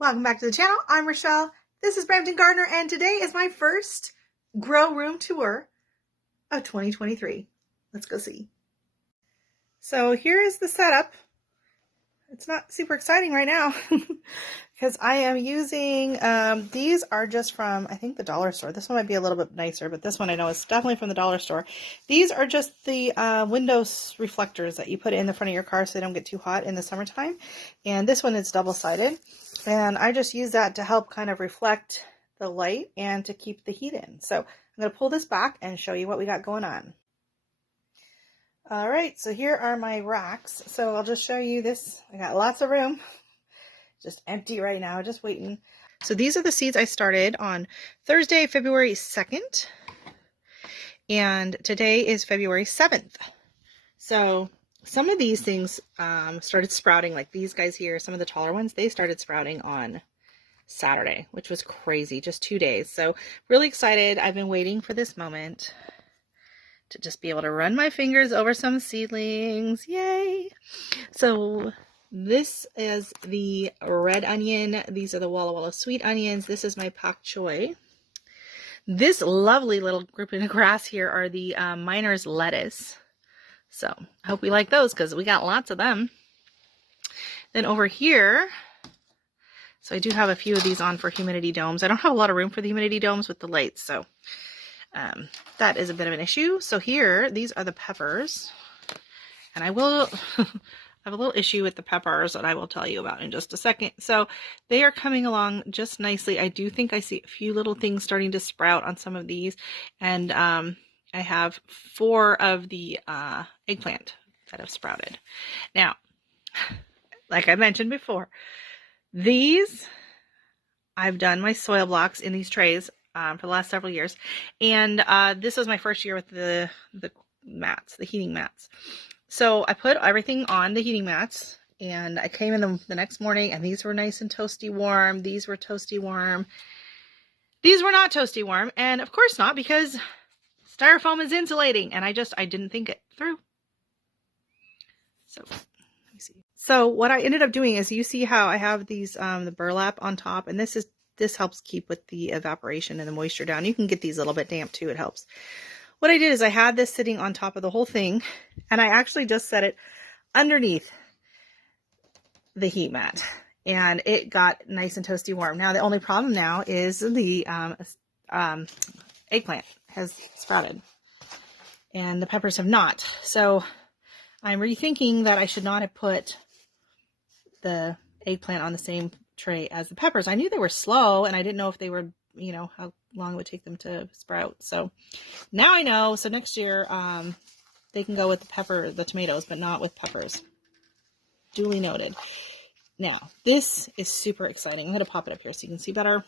Welcome back to the channel. I'm Rochelle. This is Brampton Gardener, and today is my first grow room tour of 2023. Let's go see. So here is the setup. It's not super exciting right now because I am using, these are just from, I think, the dollar store. This one might be a little bit nicer, but this one I know is definitely from the dollar store. These are just the windows reflectors that you put in the front of your car so they don't get too hot in the summertime. And this one is double-sided. And I just use that to help kind of reflect the light and to keep the heat in. So I'm going to pull this back and show you what we got going on. All right, so here are my racks. So I'll just show you this. I got lots of room, just empty right now, just waiting. So these are the seeds I started on Thursday, February 2nd. And today is February 7th. So some of these things started sprouting, like these guys here, some of the taller ones, they started sprouting on Saturday, which was crazy, just 2 days. So really excited. I've been waiting for this moment to just be able to run my fingers over some seedlings. Yay! So this is the red onion. These are the Walla Walla sweet onions. This is my pak choi. This lovely little grouping of grass here are the miner's lettuce. So I hope we like those because we got lots of them. Then over here, so I do have a few of these on for humidity domes. I don't have a lot of room for the humidity domes with the lights, so that is a bit of an issue. So here, these are the peppers. And I will have a little issue with the peppers that I will tell you about in just a second. So they are coming along just nicely. I do think I see a few little things starting to sprout on some of these. And I have 4 of the eggplant that have sprouted. Now, like I mentioned before, these, I've done my soil blocks in these trays for the last several years. And this was my first year with the mats, the heating mats. So I put everything on the heating mats and I came in the next morning and these were nice and toasty warm. These were toasty warm. These were not toasty warm. And of course not, because styrofoam is insulating and I didn't think it through. So let me see. So what I ended up doing is, you see how I have these, the burlap on top, and this helps keep with the evaporation and the moisture down. You can get these a little bit damp too, it helps. What I did is I had this sitting on top of the whole thing, and I actually just set it underneath the heat mat, and it got nice and toasty warm. Now, the only problem now is the eggplant has sprouted, and the peppers have not. So I'm rethinking that I should not have put the eggplant on the same tray as the peppers. I knew they were slow, and I didn't know if they were, you know, how long it would take them to sprout. So now I know. So next year, they can go with the tomatoes, but not with peppers. Duly noted. Now, this is super exciting. I'm going to pop it up here so you can see better.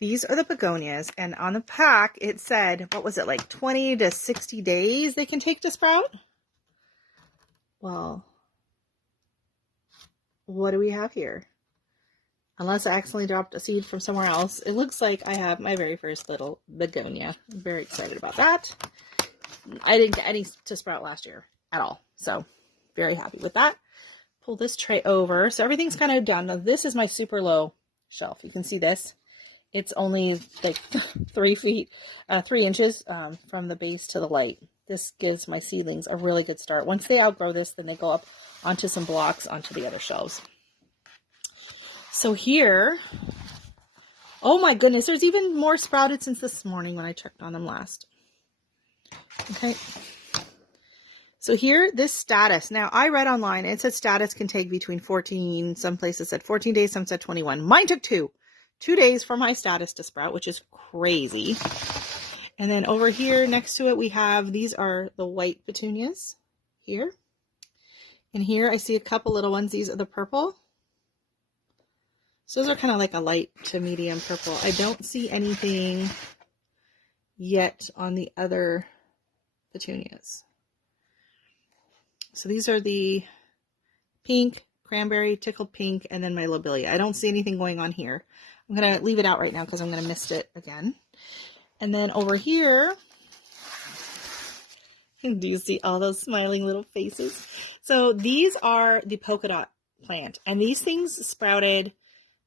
These are the begonias, and on the pack, it said, what was it, like 20 to 60 days they can take to sprout? Well, what do we have here? Unless I accidentally dropped a seed from somewhere else, it looks like I have my very first little begonia. I'm very excited about that. I didn't get any to sprout last year at all, so very happy with that. Pull this tray over. So everything's kind of done. Now, this is my super low shelf. You can see this. It's only like 3 inches from the base to the light. This gives my seedlings a really good start. Once they outgrow this, then they go up onto some blocks onto the other shelves. So here, oh my goodness, there's even more sprouted since this morning when I checked on them last. Okay. So here, this status. Now, I read online, it said status can take between 14, some places said 14 days, some said 21. Mine took 2 days for my status to sprout, which is crazy. And then over here next to it, we have, these are the white petunias here. And here I see a couple little ones. These are the purple. So those are kind of like a light to medium purple. I don't see anything yet on the other petunias. So these are the pink, cranberry, tickled pink, and then my lobelia. I don't see anything going on here. I'm going to leave it out right now because I'm going to miss it again. And then over here, do you see all those smiling little faces? So these are the polka dot plant, and these things sprouted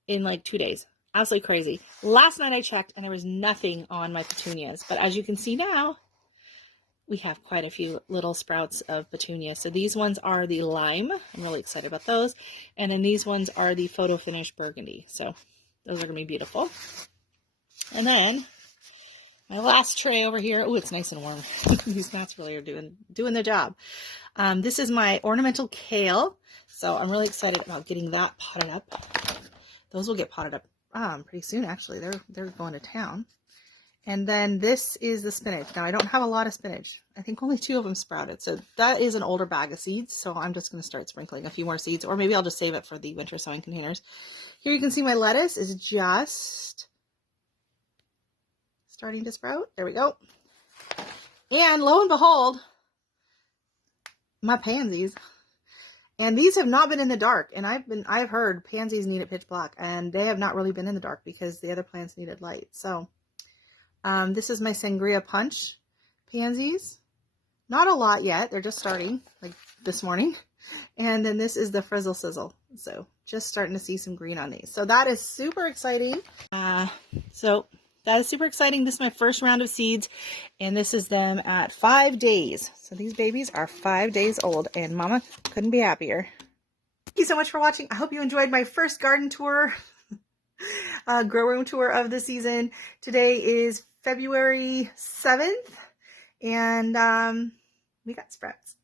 in like 2 days. Absolutely crazy. Last night I checked and there was nothing on my petunias, but as you can see now, we have quite a few little sprouts of petunia. So these ones are the lime. I'm really excited about those. And then these ones are the photo finish burgundy. So those are going to be beautiful. And then my last tray over here. Oh, it's nice and warm. These mats really are doing their job. This is my ornamental kale. So I'm really excited about getting that potted up. Those will get potted up pretty soon, actually. They're going to town. And then this is the spinach. Now, I don't have a lot of spinach. I think only 2 of them sprouted. So that is an older bag of seeds. So I'm just going to start sprinkling a few more seeds. Or maybe I'll just save it for the winter sowing containers. Here you can see my lettuce is just starting to sprout. There we go. And lo and behold, my pansies. And these have not been in the dark. And I've heard pansies need it pitch black. And they have not really been in the dark because the other plants needed light. So this is my sangria punch pansies. Not a lot yet. They're just starting, like this morning. And then this is the frizzle sizzle. So just starting to see some green on these. So that is super exciting. This is my first round of seeds. And this is them at 5 days. So these babies are 5 days old. And Mama couldn't be happier. Thank you so much for watching. I hope you enjoyed my first garden tour. Grow room tour of the season. Today is February 7th, and we got sprouts.